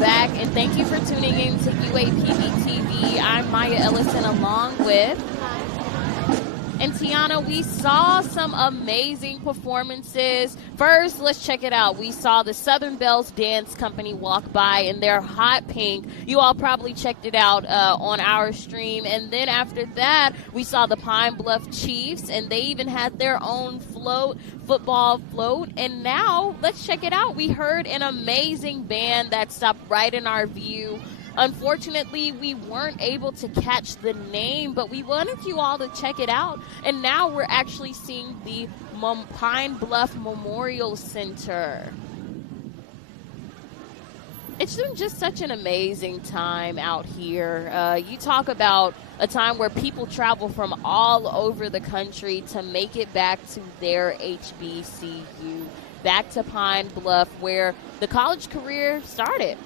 back, and thank you for tuning in to UAPB-TV. I'm Maya Ellison along with... And Tiana, we saw some amazing performances. First, let's check it out. We saw the Southern Bells Dance Company walk by in their hot pink. You all probably checked it out on our stream. And then after that, we saw the Pine Bluff Chiefs, and they even had their own football float. And now, let's check it out. We heard an amazing band that stopped right in our view. Unfortunately, we weren't able to catch the name, but we wanted you all to check it out. And now we're actually seeing the Pine Bluff Memorial Center. It's been just such an amazing time out here. You talk about a time where people travel from all over the country to make it back to their HBCU, back to Pine Bluff, where the college career started.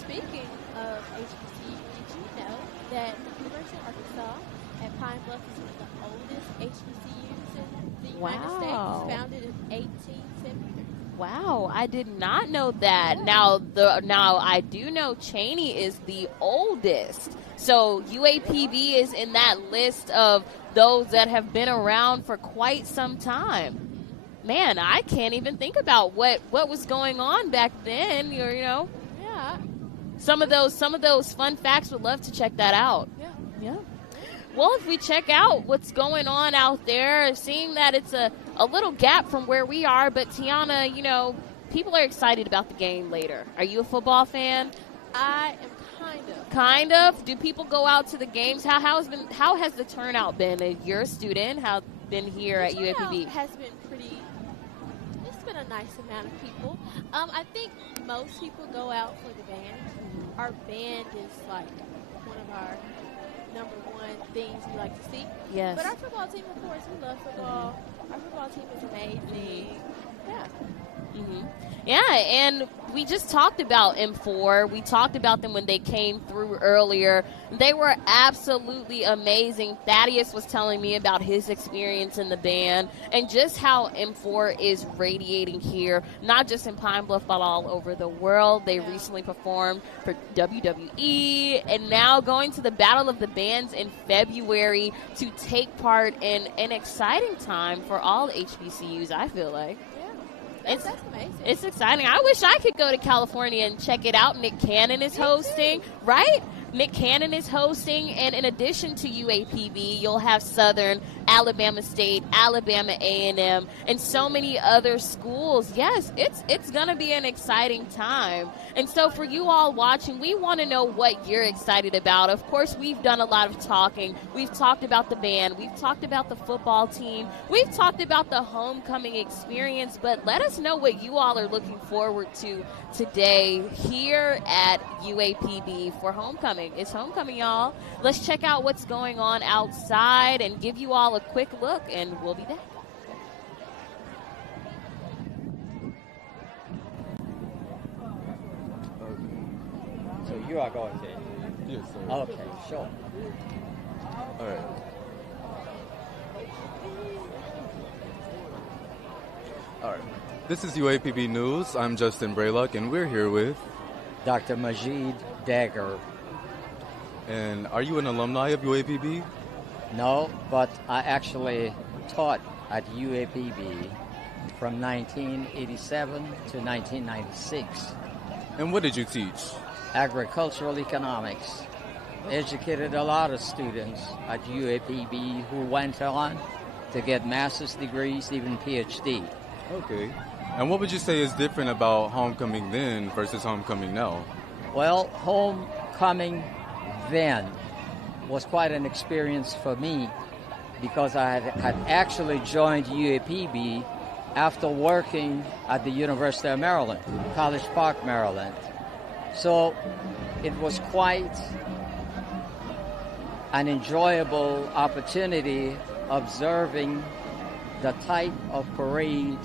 Speaking of HBCU, did you know that the University of Arkansas at Pine Bluff is one of the oldest HBCUs in the United States, founded in 1873? Wow, I did not know that. Yeah. Now I do know Cheney is the oldest. So UAPB is in that list of those that have been around for quite some time. Man, I can't even think about what was going on back then, you know. Yeah. Some of those fun facts, would love to check that out. Yeah. Well, if we check out what's going on out there, seeing that it's a little gap from where we are, but Tiana, you know, people are excited about the game later. Are you a football fan? I am kind of. Kind of? Do people go out to the games? How has the turnout been? You're a student. How been here at UAPB? Has been pretty. It's been a nice amount of people. I think most people go out for the band. Our band is like one of our number one things we like to see. Yes. But our football team, of course, we love football. Our football team is amazing. Yeah. Mm-hmm. Yeah, and we just talked about M4. We talked about them when they came through earlier. They were absolutely amazing. Thaddeus was telling me about his experience in the band and just how M4 is radiating here, not just in Pine Bluff, but all over the world. They recently performed for WWE and now going to the Battle of the Bands in February to take part in an exciting time for all HBCUs, I feel like. That's amazing. It's exciting. I wish I could go to California and check it out. Nick Cannon is hosting, right? Nick Cannon is hosting, and in addition to UAPB, you'll have Southern, Alabama State, Alabama A&M, and so many other schools. Yes, it's going to be an exciting time. And so for you all watching, we want to know what you're excited about. Of course, we've done a lot of talking. We've talked about the band. We've talked about the football team. We've talked about the homecoming experience, but let us know what you all are looking forward to today here at UAPB for homecoming. It's homecoming, y'all. Let's check out what's going on outside and give you all a quick look, and we'll be back. So you are going to? Yes, sir. Okay, sure. All right. All right. This is UAPB News. I'm Justin Braylock, and we're here with Dr. Majid Dagger. And are you an alumni of UAPB? No, but I actually taught at UAPB from 1987 to 1996. And what did you teach? Agricultural economics. Educated a lot of students at UAPB who went on to get master's degrees, even PhD. Okay. And what would you say is different about homecoming then versus homecoming now? Well, homecoming then was quite an experience for me because I had actually joined UAPB after working at the University of Maryland, College Park, Maryland. So it was quite an enjoyable opportunity observing the type of parade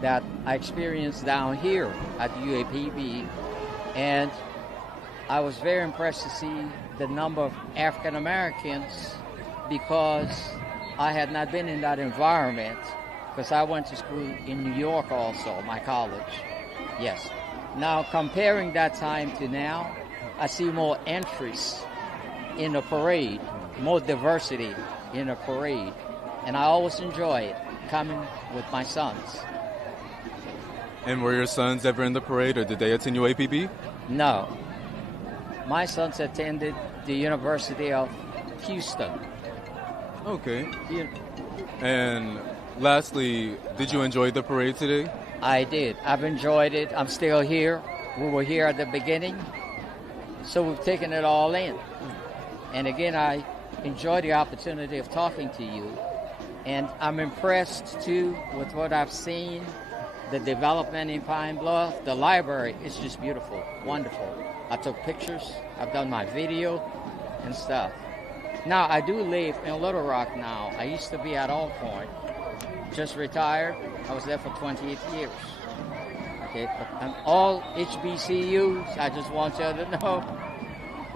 that I experienced down here at UAPB, and I was very impressed to see the number of African Americans because I had not been in that environment because I went to school in New York also, my college. Yes. Now, comparing that time to now, I see more entries in the parade, more diversity in the parade. And I always enjoy it, coming with my sons. And were your sons ever in the parade, or did they attend UAPB? No. My sons attended the University of Houston. Okay. And lastly, did you enjoy the parade today? I did. I've enjoyed it. I'm still here. We were here at the beginning, so we've taken it all in. And again, I enjoy the opportunity of talking to you. And I'm impressed, too, with what I've seen, the development in Pine Bluff. The library is just beautiful, wonderful. I took pictures. I've done my video and stuff. Now, I do live in Little Rock now. I used to be at Alcorn. Just retired. I was there for 28 years. Okay, and all HBCUs, I just want you to know,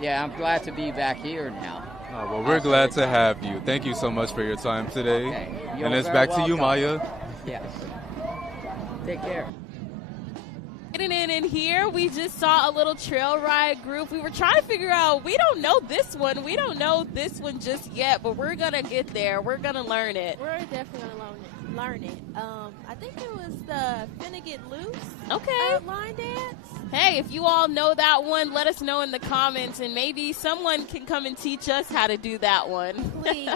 yeah, I'm glad to be back here now. Oh, well, we're glad to have you. Thank you so much for your time today. Okay. And it's back to you, Maya. Yes. Take care. Getting in here, we just saw a little trail ride group. We were trying to figure out, we don't know this one. We don't know this one just yet, but we're going to get there. We're going to learn it. We're definitely going to learn it. I think it was the Finna Get Loose line dance. Hey, if you all know that one, let us know in the comments, and maybe someone can come and teach us how to do that one. Please.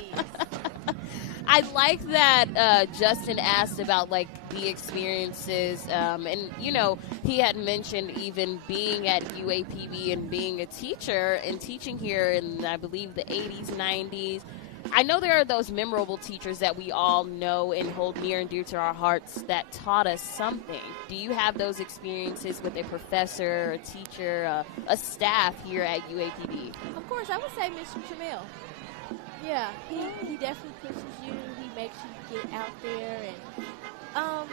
I like that Justin asked about like the experiences, and you know, he had mentioned even being at UAPB and being a teacher and teaching here in, I believe, the 80s, 90s. I know there are those memorable teachers that we all know and hold near and dear to our hearts that taught us something. Do you have those experiences with a professor, a teacher, a staff here at UAPB? Of course, I would say Mr. Jamel. Yeah, he definitely pushes you. He makes you get out there, and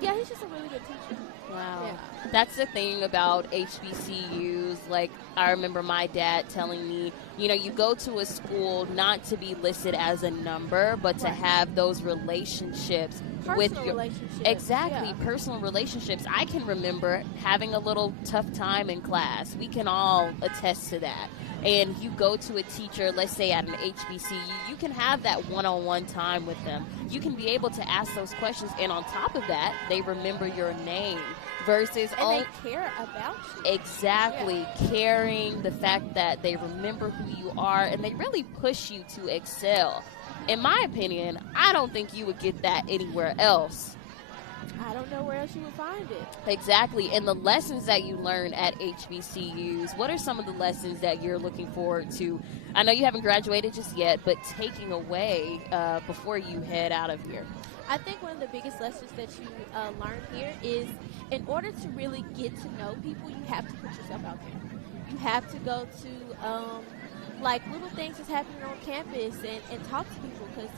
yeah, he's just a really good teacher. Wow. Yeah. That's the thing about HBCUs. Like, I remember my dad telling me, you know, you go to a school not to be listed as a number, but to have those relationships with your relationships. Exactly, Yeah. personal relationships. I can remember having a little tough time in class. We can all attest to that. And you go to a teacher, let's say at an HBCU, you can have that one-on-one time with them. You can be able to ask those questions, and on top of that, they remember your name versus and they care about you. Exactly, caring, the fact that they remember who you are, and they really push you to excel. In my opinion, I don't think you would get that anywhere else. I don't know where else you would find it. Exactly. And the lessons that you learn at HBCUs, what are some of the lessons that you're looking forward to? I know you haven't graduated just yet, but taking away before you head out of here. I think one of the biggest lessons that you learn here is in order to really get to know people, you have to put yourself out there. You have to go to like little things that's happening on campus and talk to people, because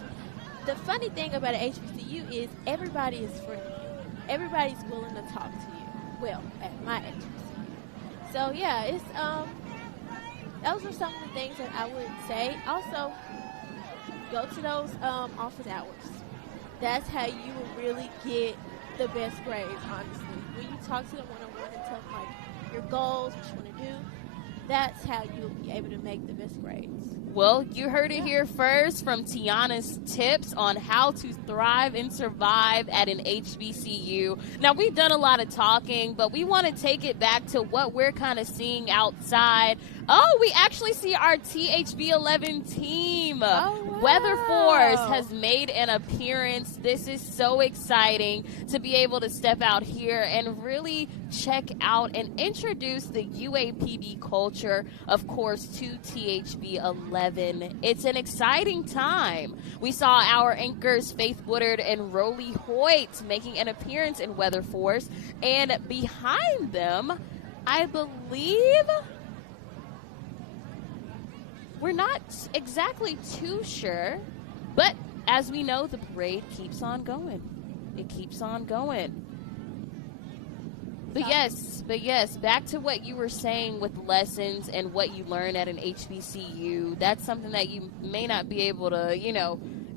the funny thing about an HBCU is everybody is friendly. Everybody's willing to talk to you. Well, at my HBCU. So yeah, it's those are some of the things that I would say. Also, go to those office hours. That's how you will really get the best grades, honestly. When you talk to them one-on-one and tell them like your goals, what you want to do, that's how you'll be able to make the best grades. Well, you heard it here first from Tiana's tips on how to thrive and survive at an HBCU. Now, we've done a lot of talking, but we want to take it back to what we're kind of seeing outside. Oh, we actually see our THB11 team. Oh, wow. Weather Force has made an appearance. This is so exciting to be able to step out here and really check out and introduce the UAPB culture, of course, to THB11. It's an exciting time. We saw our anchors Faith Woodard and Roly Hoyt making an appearance in Weather Force, and behind them, I believe, we're not exactly too sure, but as we know, the parade keeps on going. It keeps on going. But yes, back to what you were saying with lessons and what you learn at an HBCU. That's something that you may not be able to,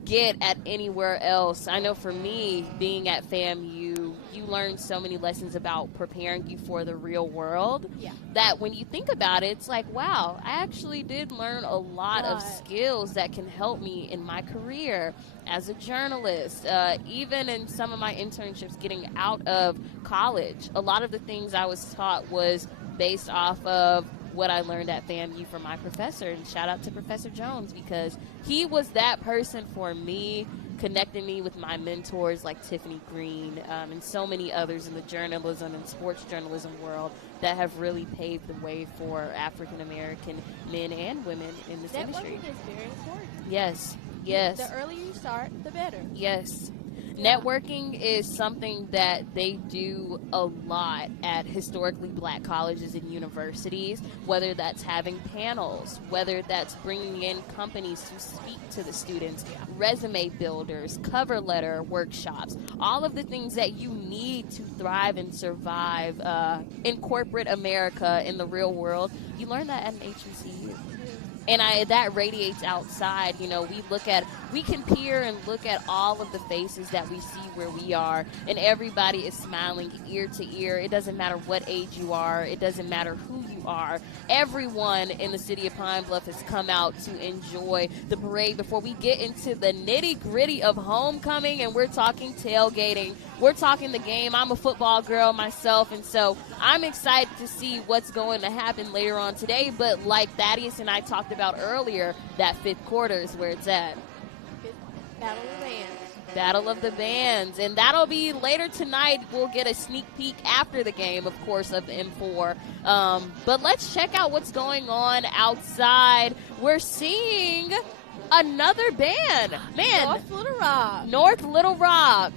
get at anywhere else. I know for me, being at FAMU, you learn so many lessons about preparing you for the real world. Yeah. That when you think about it, it's like, wow, I actually did learn a lot of skills that can help me in my career as a journalist. Even in some of my internships getting out of college, a lot of the things I was taught was based off of what I learned at FAMU from my professor. And shout out to Professor Jones, because he was that person for me, connecting me with my mentors like Tiffany Green and so many others in the journalism and sports journalism world that have really paved the way for African American men and women in this industry. Networking is very important. Yes. The earlier you start, the better. Yes. Yeah. Networking is something that they do a lot at historically black colleges and universities, whether that's having panels, whether that's bringing in companies to speak to the students, resume builders, cover letter workshops, all of the things that you need to thrive and survive in corporate America, in the real world. You learn that at an HBCU. And that radiates outside. You know, we can peer and look at all of the faces that we see where we are, and everybody is smiling ear to ear. It doesn't matter what age you are. It doesn't matter who you are. Everyone in the city of Pine Bluff has come out to enjoy the parade. Before we get into the nitty-gritty of homecoming, and we're talking tailgating, we're talking the game. I'm a football girl myself, and so I'm excited to see what's going to happen later on today. But like Thaddeus and I talked about earlier, that fifth quarter is where it's at. Battle of the Bands. Battle of the Bands. And that'll be later tonight. We'll get a sneak peek after the game, of course, of M4. But let's check out what's going on outside. We're seeing another band. Man. North Little Rock. North Little Rock.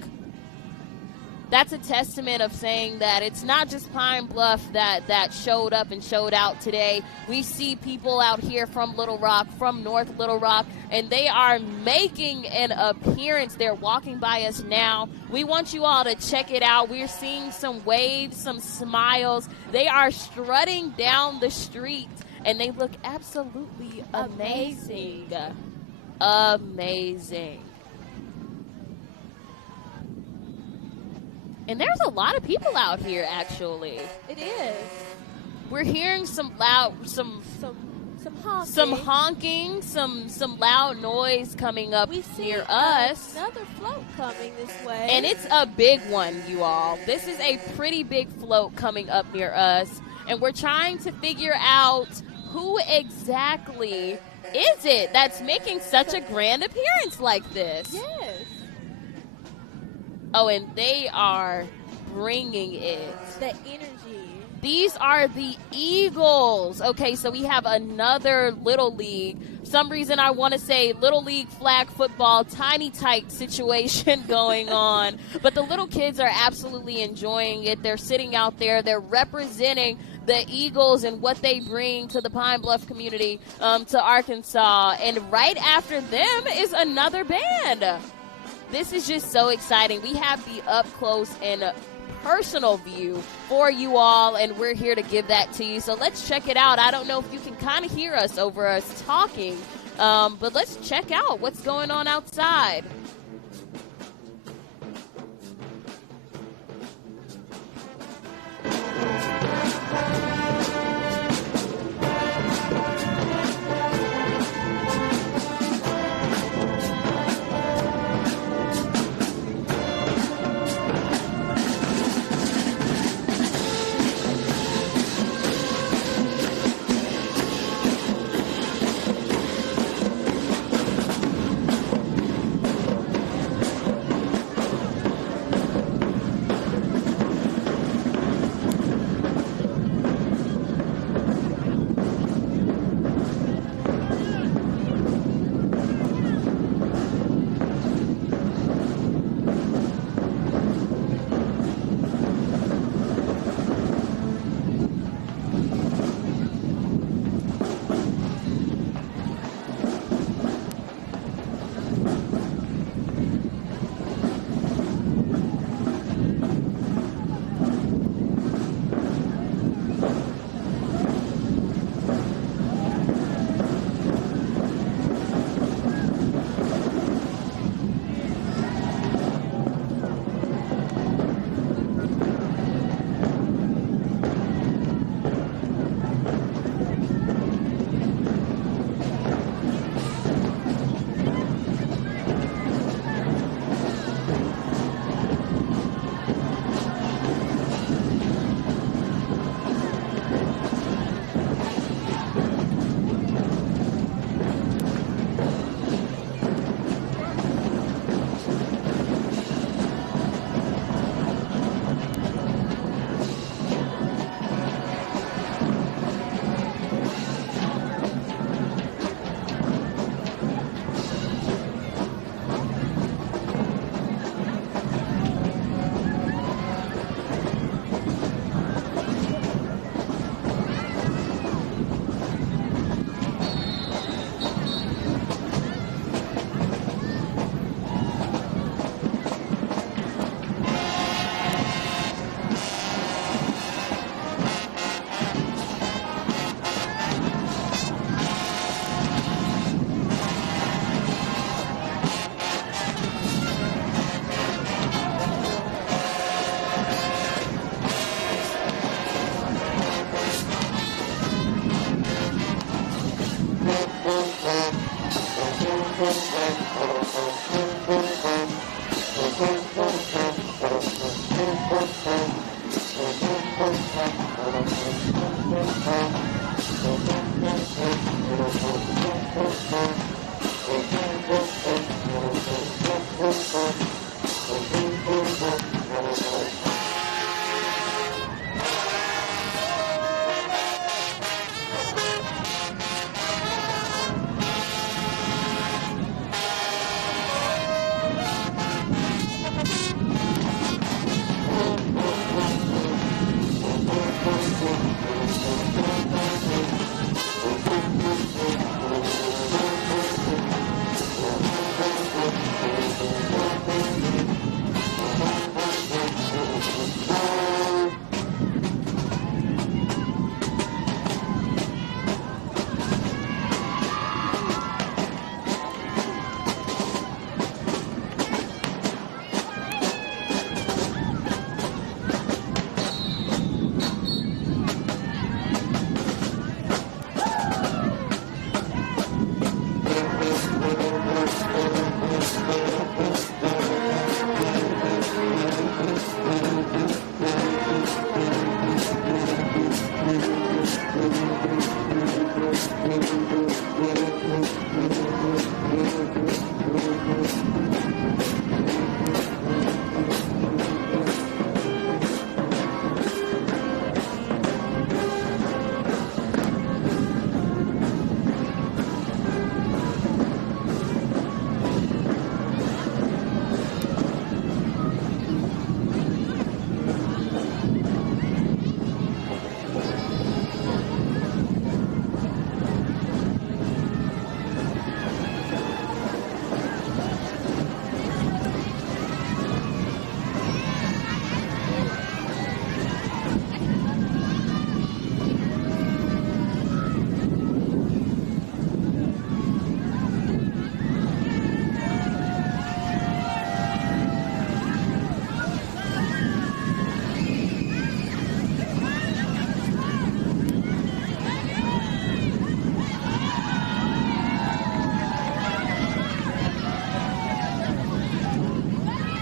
That's a testament of saying that it's not just Pine Bluff that showed up and showed out today. We see people out here from Little Rock, from North Little Rock, and they are making an appearance. They're walking by us now. We want you all to check it out. We're seeing some waves, some smiles. They are strutting down the street, and they look absolutely amazing. Amazing. And there's a lot of people out here, actually. It is. We're hearing some honking, some loud noise coming up near us. Another float coming this way. And it's a big one, you all. This is a pretty big float coming up near us. And we're trying to figure out who exactly is it that's making such a grand appearance like this. Yes. Oh, and they are bringing it. The energy. These are the Eagles. Okay, so we have another Little League. For some reason I want to say Little League flag football, tiny tight situation going on. But the little kids are absolutely enjoying it. They're sitting out there. They're representing the Eagles and what they bring to the Pine Bluff community, to Arkansas. And right after them is another band. This is just so exciting. We have the up close and personal view for you all, and we're here to give that to you. So let's check it out. I don't know if you can kind of hear us over us talking, but let's check out what's going on outside.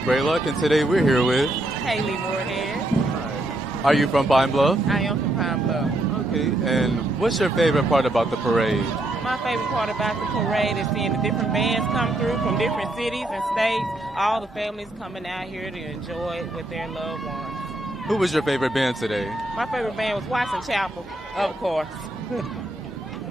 Great luck, and today we're here with. Haley Moorhead. Are you from Pine Bluff? I am from Pine Bluff. Okay, and what's your favorite part about the parade? My favorite part about the parade is seeing the different bands come through from different cities and states. All the families coming out here to enjoy it with their loved ones. Who was your favorite band today? My favorite band was Watson Chapel, of course.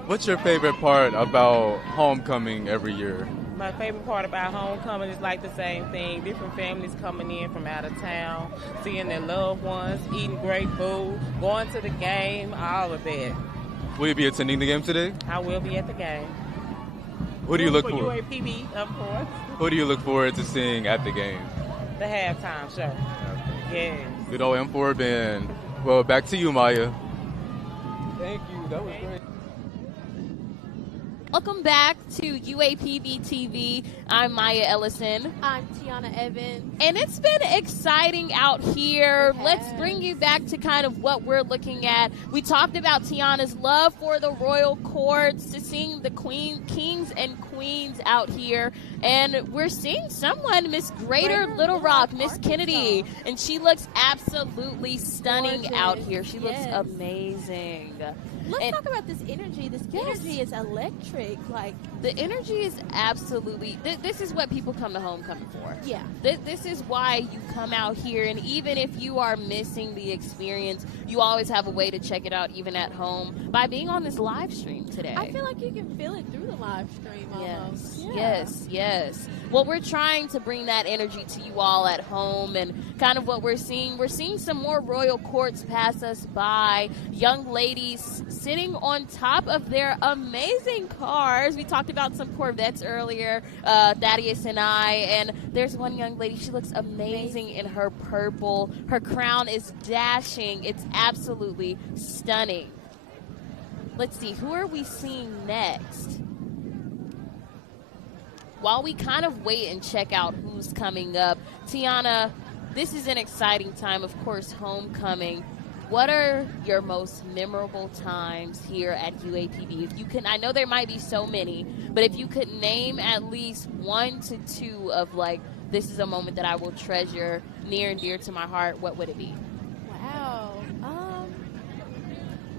What's your favorite part about homecoming every year? My favorite part about homecoming is like the same thing. Different families coming in from out of town, seeing their loved ones, eating great food, going to the game, all of that. Will you be attending the game today? I will be at the game. Who do you look for? for? UAPB, of course. Who do you look forward to seeing at the game? The halftime show. Yes. Good old M4 band. Well, back to you, Maya. Thank you. That was great. Welcome back to UAPB-TV. I'm Maya Ellison. I'm Tiana Evans. And it's been exciting out here. It Let's has. bring you back to kind of what we're looking at. We talked about Tiana's love for the royal courts, to seeing the kings and queens out here. And we're seeing someone, Miss Greater Little Rock, Miss Kennedy. And she looks absolutely stunning Gorgeous. out here. She looks Yes. amazing. Let's talk about this energy. This energy is electric. Like, the energy is absolutely, this is what people come to homecoming for. yeah. This is why you come out here, and even if you are missing the experience, you always have a way to check it out even at home by being on this live stream today. I feel like you can feel it through the live stream almost. Yes. Well, we're trying to bring that energy to you all at home, and kind of what we're seeing some more royal courts pass us by, young ladies sitting on top of their amazing cars. We talked about some Corvettes earlier, Thaddeus and I, and there's one young lady, she looks amazing in her purple. Her crown is dashing. It's absolutely stunning. Let's see, who are we seeing next? While we kind of wait and check out who's coming up, Tiana, this is an exciting time, of course, homecoming. what are your most memorable times here at UAPB? If you can, I know there might be so many, but if you could name at least 1 to 2 of like, this is a moment that I will treasure near and dear to my heart, what would it be? Wow.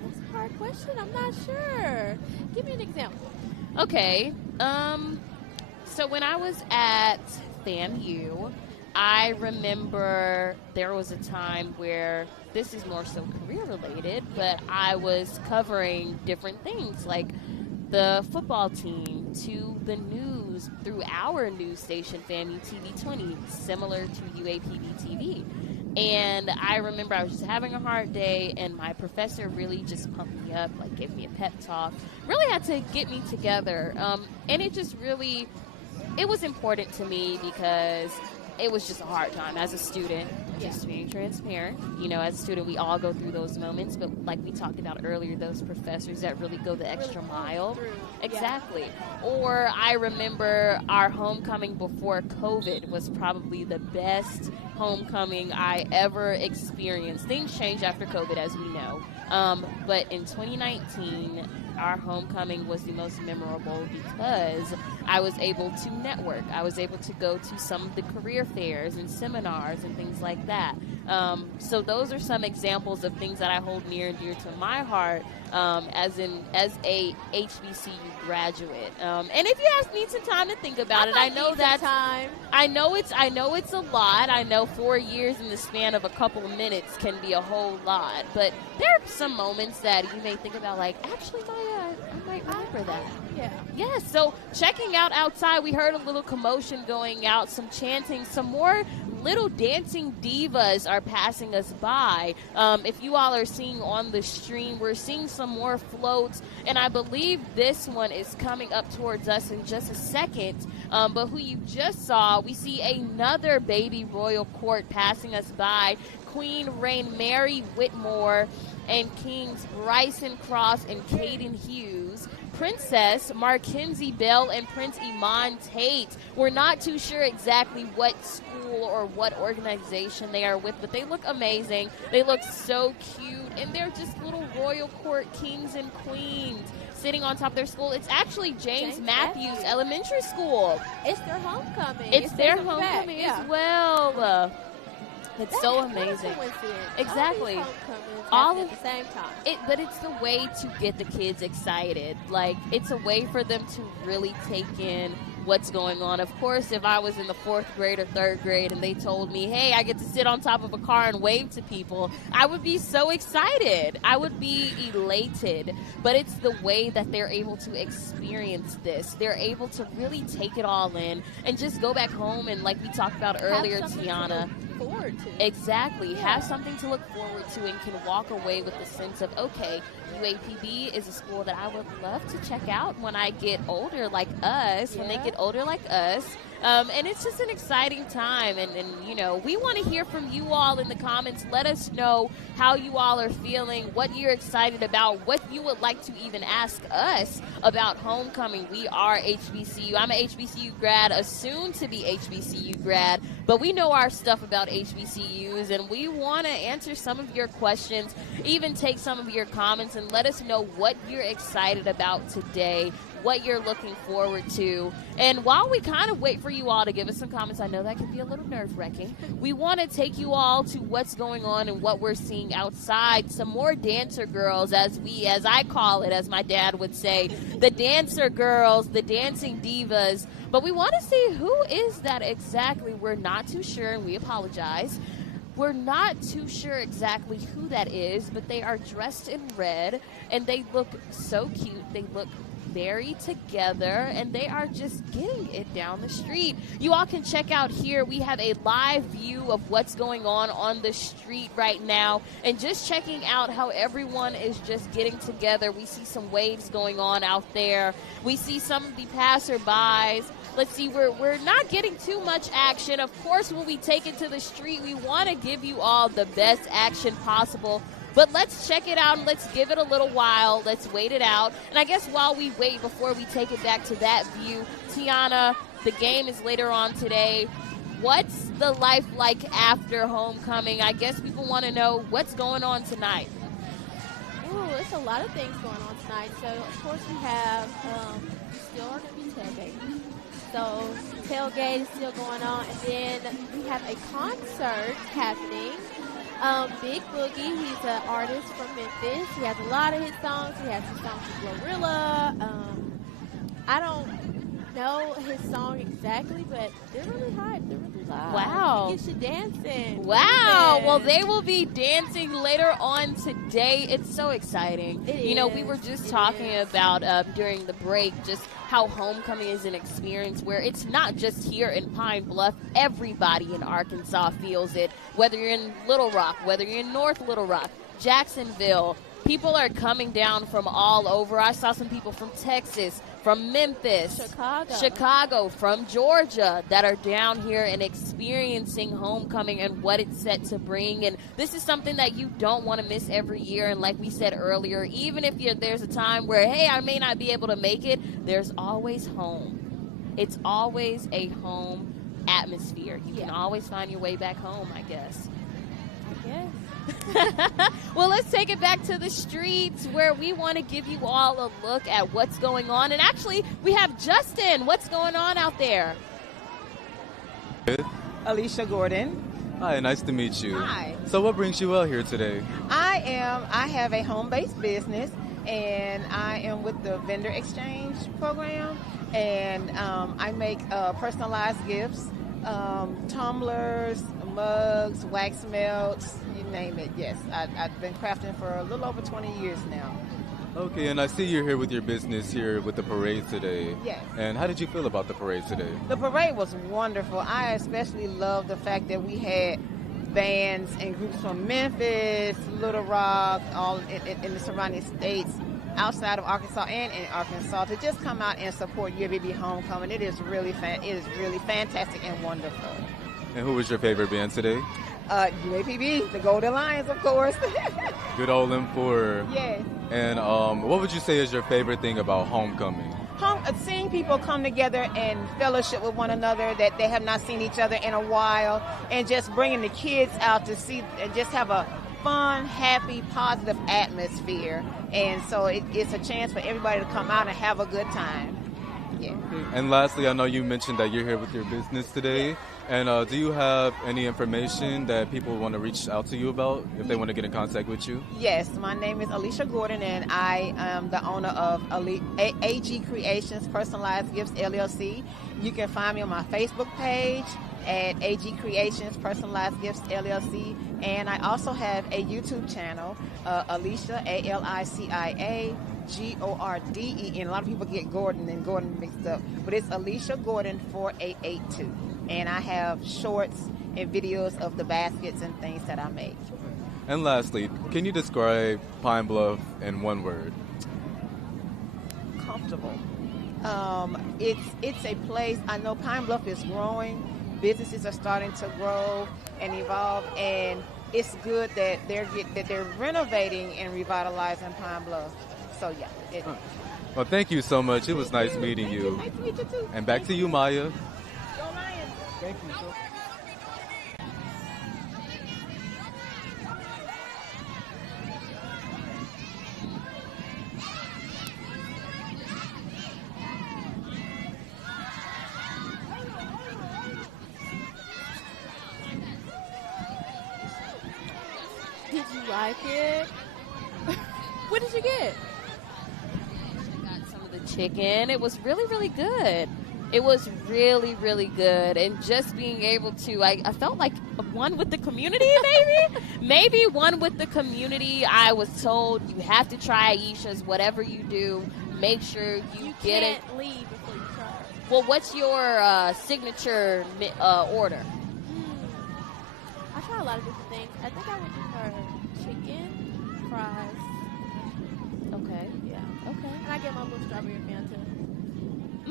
That's a hard question. I'm not sure. Give me an example. Okay. So when I was at FAMU, I remember there was a time where, this is more so career related, but I was covering different things like the football team to the news through our news station, FAMU TV 20, similar to UAPB-TV. And I remember I was just having a hard day, and my professor really just pumped me up, like gave me a pep talk, really had to get me together. And it just really, it was important to me because it was just a hard time as a student, just being transparent. You know, as a student, we all go through those moments, but like we talked about earlier, those professors that really go the extra mile. Exactly. Or I remember our homecoming before COVID was probably the best homecoming I ever experienced. Things change after COVID, as we know. But in 2019, our homecoming was the most memorable because I was able to network. I was able to go to some of the career fairs and seminars and things like that. So those are some examples of things that I hold near and dear to my heart as a HBCU graduate. And if you guys need some time to think about it, I know that time. I know it's a lot. I know 4 years in the span of a couple of minutes can be a whole lot, but there are some moments that you may think about, like, actually, Maya, I might remember that. Yeah. Yes, so checking out outside, we heard a little commotion going out, some chanting, some more little dancing divas are passing us by. If you all are seeing on the stream, we're seeing some more floats, and I believe this one is coming up towards us in just a second. But who you just saw, we see another baby royal court passing us by. Queen Reign Mary Whitmore and Kings Bryson Cross and Caden Hughes, Princess Markenzie Bell and Prince Iman Tate. We're not too sure exactly what school or what organization they are with, but they look amazing. They look so cute, and they're just little royal court kings and queens sitting on top of their school. It's actually James Matthews Elementary School. It's their homecoming. It's their homecoming as well. It's so amazing. Exactly. All at the same time. But it's the way to get the kids excited. Like, it's a way for them to really take in what's going on. Of course, if I was in the 4th grade or 3rd grade and they told me, hey, I get to sit on top of a car and wave to people, I would be so excited. I would be elated. But it's the way that they're able to experience this. They're able to really take it all in and just go back home and, like we talked about earlier, Tiana. Forward to. Exactly. Have something to look forward to and can walk away with the sense of, okay, UAPB is a school that I would love to check out when I get older like us, when they get older like us. And it's just an exciting time. And you know, we want to hear from you all in the comments. Let us know how you all are feeling, what you're excited about, what you would like to even ask us about homecoming. We are HBCU. I'm an HBCU grad, a soon-to-be HBCU grad, but we know our stuff about HBCUs, and we want to answer some of your questions, even take some of your comments, and let us know what you're excited about today, what you're looking forward to. And while we kind of wait for you all to give us some comments, I know that can be a little nerve-wracking, we want to take you all to what's going on and what we're seeing outside. Some more dancer girls, as I call it, as my dad would say, the dancer girls, the dancing divas. But we want to see who is that exactly. We're not too sure, and we apologize. We're not too sure exactly who that is, but they are dressed in red, and they look so cute. They look very together, and they are just getting it down the street. You all can check out here. We have a live view of what's going on the street right now, and just checking out how everyone is just getting together. We see some waves going on out there. We see some of the passerbys. Let's see, we're not getting too much action. Of course, when we take it to the street, we want to give you all the best action possible. But let's check it out and let's give it a little while. Let's wait it out. And I guess while we wait, before we take it back to that view, Tiana, the game is later on today. What's the life like after homecoming? I guess people want to know what's going on tonight. Ooh, it's a lot of things going on tonight. So, of course, we have, we still are going to be tailgating. So, tailgate is still going on. And then we have a concert happening. Big Boogie, he's an artist from Memphis. He has a lot of hit songs. He has some songs with Glorilla. I don't know his song exactly, but they're really hyped. They're really loud. Wow. It gets you dancing. Wow. Well, they will be dancing later on today. It's so exciting. It We is. were just It talking is. about during the break just how homecoming is an experience where it's not just here in Pine Bluff. Everybody in Arkansas feels it, whether you're in Little Rock, whether you're in North Little Rock, Jacksonville. People are coming down from all over. I saw some people from Texas, from Memphis, Chicago, from Georgia that are down here and experiencing homecoming and what it's set to bring. And this is something that you don't want to miss every year. And like we said earlier, even if there's a time where, hey, I may not be able to make it, there's always home. It's always a home atmosphere. You can always find your way back home, I guess. Yes. Well, let's take it back to the streets where we want to give you all a look at what's going on. And actually, we have Justin. What's going on out there? Alicia Gordon. Hi, nice to meet you. Hi. So what brings you out here today? I have a home-based business, and I am with the vendor exchange program, and I make personalized gifts, tumblers, mugs, wax melts, you name it. Yes, I've been crafting for a little over 20 years now. Okay, and I see you're here with your business here with the parade today. Yes. And how did you feel about the parade today? The parade was wonderful. I especially love the fact that we had bands and groups from Memphis, Little Rock, all in the surrounding states, outside of Arkansas and in Arkansas, to just come out and support UAPB homecoming. It is really fantastic and wonderful. And who was your favorite band today? UAPB, the Golden Lions, of course. Good old M4. Yes. And what would you say is your favorite thing about homecoming? Seeing people come together and fellowship with one another that they have not seen each other in a while, and just bringing the kids out to see and just have a fun, happy, positive atmosphere. And so it's a chance for everybody to come out and have a good time. Yeah. And lastly, I know you mentioned that you're here with your business today. And do you have any information that people want to reach out to you about if they want to get in contact with you? Yes, my name is Alicia Gordon, and I am the owner of AG Creations Personalized Gifts LLC. You can find me on my Facebook page at AG Creations Personalized Gifts LLC, and I also have a YouTube channel, Alicia, ALICIA. Gordene, and a lot of people get Gordon and Gordon mixed up, but it's Alicia Gordon 4882, and I have shorts and videos of the baskets and things that I make. And lastly, can you describe Pine Bluff in one word? Comfortable. It's a place. I know Pine Bluff is growing. Businesses are starting to grow and evolve, and it's good that they're renovating and revitalizing Pine Bluff. So yeah. Well, thank you so much. It was nice meeting you. Nice to meet you too. And back to you, Maya. Go Lions. Thank you. Did you like it? What did you get? Got some of the chicken. It was really, really good. It was really, really good. And just being able to, I felt like one with the community, maybe? Maybe one with the community. I was told you have to try Aisha's, whatever you do, make sure you get it. You can't leave before you try it. Well, what's your signature order? I try a lot of different things. I think I would do her chicken, fries. Okay. Yeah. Okay. And I get my little strawberry Fanta.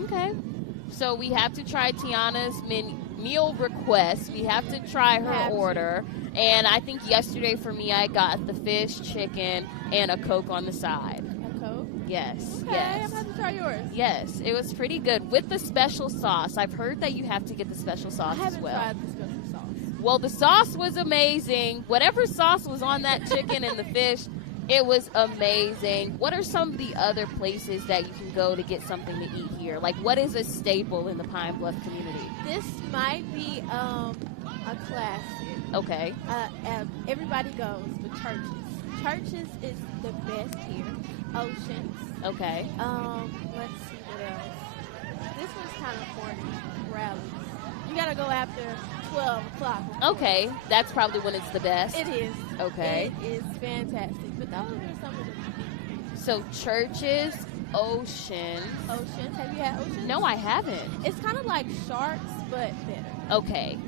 Okay. So we have to try Tiana's meal request. We have to try her order. And I think yesterday for me, I got the fish, chicken, and a Coke on the side. A Coke? Yes, Okay, yes. I'm about to try yours. Yes, it was pretty good with the special sauce. I've heard that you have to get the special I sauce as haven't well. tried the special sauce. Well, the sauce was amazing. Whatever sauce was on that chicken and the fish, it was amazing. What are some of the other places that you can go to get something to eat here? Like, what is a staple in the Pine Bluff community? This might be a classic. Okay. Everybody goes, but Churches. Churches is the best here. Oceans. Okay. Let's see what else. This one's kind of corny. Rallies. You gotta go after 12 o'clock. Okay. That's probably when it's the best. It is. Okay. It is fantastic. But those are some of the So Churches, Oceans. Oceans. Have you had Oceans? No, I haven't. It's kind of like Sharks, but better. Okay.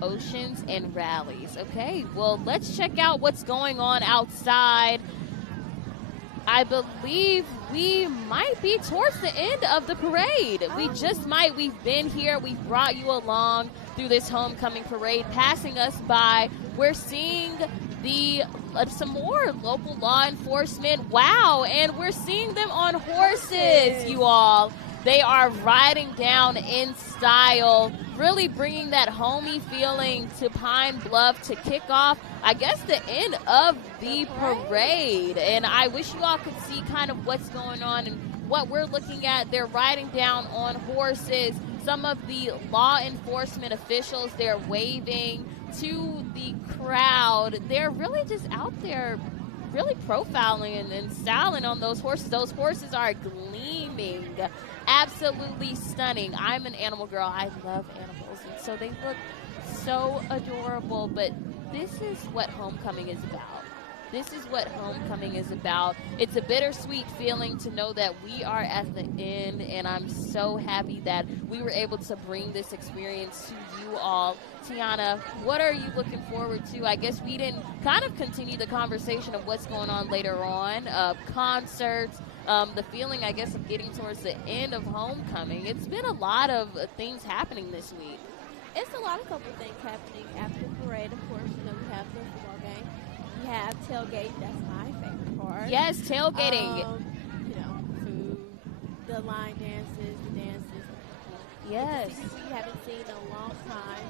Oceans and Rallies. Okay. Well, let's check out what's going on outside. I believe we might be towards the end of the parade. We just might. We've been here. We've brought you along through this homecoming parade. Passing us by, we're seeing the some more local law enforcement. Wow, and we're seeing them on horses, you all. They are riding down in style, really bringing that homey feeling to Pine Bluff to kick off, I guess, the end of the parade. And I wish you all could see kind of what's going on and what we're looking at. They're riding down on horses. Some of the law enforcement officials, they're waving to the crowd. They're really just out there really profiling and styling on those horses. Those horses are gleaming. Absolutely stunning. I'm an animal girl. I love animals, and so they look so adorable. But this is what homecoming is about. This is what homecoming is about. It's a bittersweet feeling to know that we are at the end, and I'm so happy that we were able to bring this experience to you all. Tiana, what are you looking forward to? I guess we didn't kind of continue the conversation of what's going on later on, concerts, the feeling, I guess, of getting towards the end of homecoming. It's been a lot of things happening this week. It's a lot of couple things happening after the parade. Of course, you know, we have the football game. We have tailgate. That's my favorite part. Yes, tailgating. You know, food, the line dances, the dances. Yes. The CDC we haven't seen in a long time.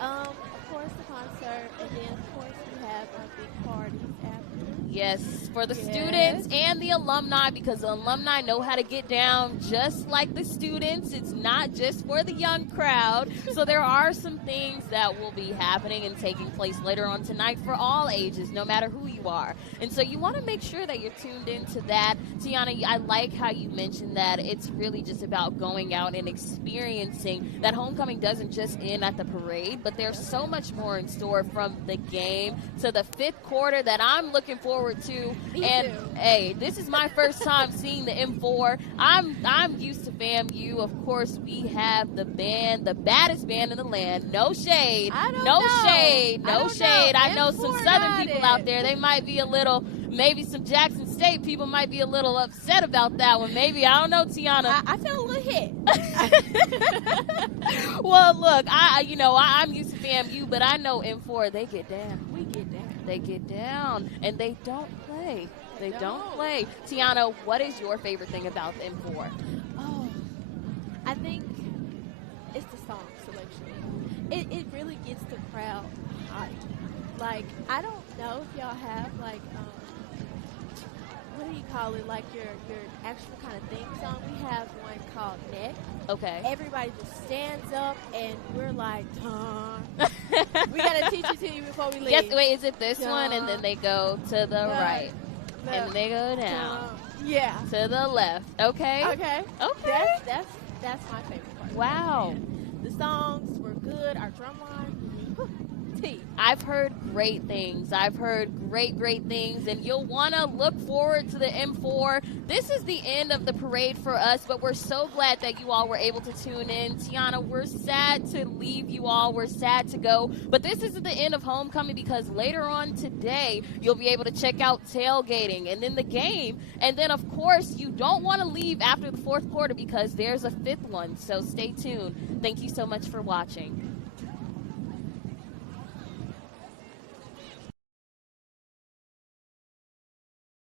Of course, the concert, and then of course we have our big parties after. Yes, for the students and the alumni, because the alumni know how to get down just like the students. It's not just for the young crowd. So there are some things that will be happening and taking place later on tonight for all ages, no matter who you are. And so you want to make sure that you're tuned into that. Tiana, I like how you mentioned that it's really just about going out and experiencing that homecoming doesn't just end at the parade, but there's so much more in store from the game to the fifth quarter that I'm looking forward to. Hey, this is my first time seeing the M4. I'm used to FAMU. Of course, we have the band, the baddest band in the land. No shade. No shade. I know some Southern people out there. They might be a little, maybe some Jackson State people might be a little upset about that one. Maybe, I don't know, Tiana. I feel a little hit. Well, look, I'm used to FAMU, but I know M4, they get down. We get down. They get down, and they don't play. They don't play. Tiana, what is your favorite thing about the M4? Oh, I think it's the song selection. It really gets the crowd hyped. Like, I don't know if y'all have, like, what do you call it? Like your actual kind of theme song. We have one called Neck. Okay. Everybody just stands up and we're like, we gotta teach it to you before we leave. Yes, wait, is it this one? And then they go to the right. And they go down. Yeah. To the left. Okay. Okay. That's my favorite part. Wow. The songs were good. Our drum line. T. I've heard great things. I've heard great things, and you'll want to look forward to the M4. This is the end of the parade for us, but we're so glad that you all were able to tune in. Tiana, we're sad to leave you all. We're sad to go, but this isn't the end of homecoming, because later on today, you'll be able to check out tailgating and then the game, and then, of course, you don't want to leave after the fourth quarter because there's a fifth one, so stay tuned. Thank you so much for watching.